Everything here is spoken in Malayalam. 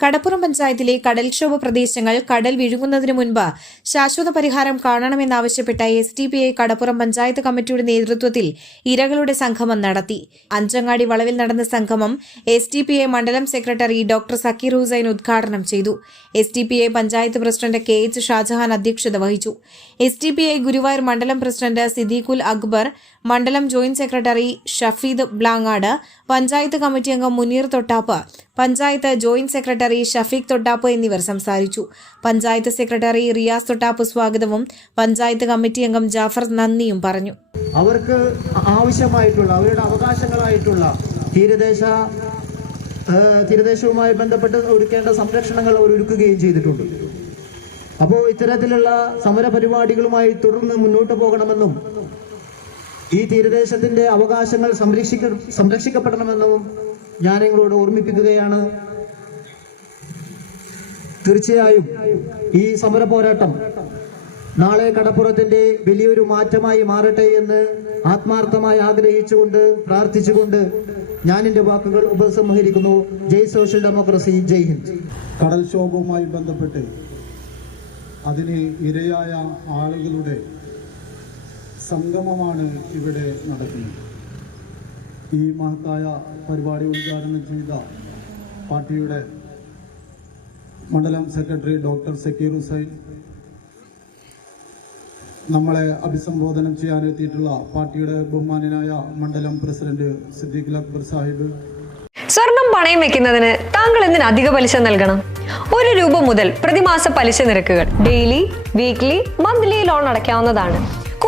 Kadappuram പഞ്ചായത്തിലെ കടൽക്ഷോഭ പ്രദേശങ്ങൾ കടൽ വിഴുങ്ങുന്നതിന് മുൻപ് ശാശ്വത പരിഹാരം കാണണമെന്നാവശ്യപ്പെട്ട S D P I Kadappuram panchayat കമ്മിറ്റിയുടെ നേതൃത്വത്തിൽ ഇരകളുടെ സംഗമം നടത്തി. അഞ്ചങ്ങാടി വളവിൽ നടന്ന സംഗമം എസ് ടി പി ഐ മണ്ഡലം സെക്രട്ടറി ഡോക്ടർ സക്കീർ ഹുസൈൻ ഉദ്ഘാടനം ചെയ്തു. S D P I panchayat president K H Shajahan അധ്യക്ഷത വഹിച്ചു. S D P I Guruvayur മണ്ഡലം പ്രസിഡന്റ് സിദ്ദീഖുൽ അക്ബർ മണ്ഡലം joint secretary Shafeed Blangad panchayat committee അംഗം മുനീർ തൊട്ടാപ്പ് പഞ്ചായത്ത് ജോയിന്റ് സെക്രട്ടറി ഷഫീഖ് തൊട്ടാപ്പ് എന്നിവർ സംസാരിച്ചു. പഞ്ചായത്ത് സെക്രട്ടറി റിയാസ് തൊട്ടാപ്പ് സ്വാഗതവും പഞ്ചായത്ത് കമ്മിറ്റി അംഗം ജാഫർ നന്ദിയും പറഞ്ഞു. അവർക്ക് ആവശ്യമായിട്ടുള്ള അവരുടെ അവകാശങ്ങളായിട്ടുള്ള തീരദേശ തീരദേശവുമായി ബന്ധപ്പെട്ട് ഒരുക്കേണ്ട സംരക്ഷണങ്ങൾ അവർ ഒരുക്കുകയും ചെയ്തിട്ടുണ്ട്. അപ്പോൾ ഇത്തരത്തിലുള്ള സമര പരിപാടികളുമായി തുടർന്ന് മുന്നോട്ട് പോകണമെന്നും ഈ തീരദേശത്തിന്റെ അവകാശങ്ങൾ സംരക്ഷിക്ക സംരക്ഷിക്കപ്പെടണമെന്നും ഞാൻ നിങ്ങളോട് ഓർമ്മിപ്പിക്കുകയാണ്. തീർച്ചയായും ഈ സമര പോരാട്ടം നാളെ കടപ്പുറത്തിന്റെ വലിയൊരു മാറ്റമായി മാറട്ടെ എന്ന് ആത്മാർത്ഥമായി ആഗ്രഹിച്ചുകൊണ്ട് പ്രാർത്ഥിച്ചുകൊണ്ട് ഞാൻ എന്റെ വാക്കുകൾ ഉപസംഹരിക്കുന്നു. ജയ് സോഷ്യൽ ഡെമോക്രസി ജയ് ഹിന്ദ്. കടൽക്ഷോഭവുമായി ബന്ധപ്പെട്ട് അതിന് ഇരയായ ആളുകളുടെ സംഗമമാണ് ഇവിടെ നടക്കുന്നത്. ഈ മഹത്തായ പരിപാടി ഉദ്ഘാടനം ചെയ്ത പാർട്ടിയുടെ മണ്ഡലം സെക്രട്ടറി ഡോക്ടർ സക്കീർ ഹുസൈൻ നമ്മളെ അഭിസംബോധന ചെയ്യാനെത്തിയിട്ടുള്ള പാർട്ടിയുടെ ബഹുമാനനായ മണ്ഡലം പ്രസിഡന്റ് സിദ്ദീഖ് അക്ബർ സാഹിബ്. സ്വർണം പണയം വെക്കുന്നതിന് താങ്കൾ എന്തിന് അധിക പലിശ നൽകണം? ഒരു രൂപ മുതൽ പ്രതിമാസ പലിശ നിരക്കുകൾ ഡെയിലി വീക്ക്ലി മന്ത്ലി ലോൺ അടയ്ക്കാവുന്നതാണ്.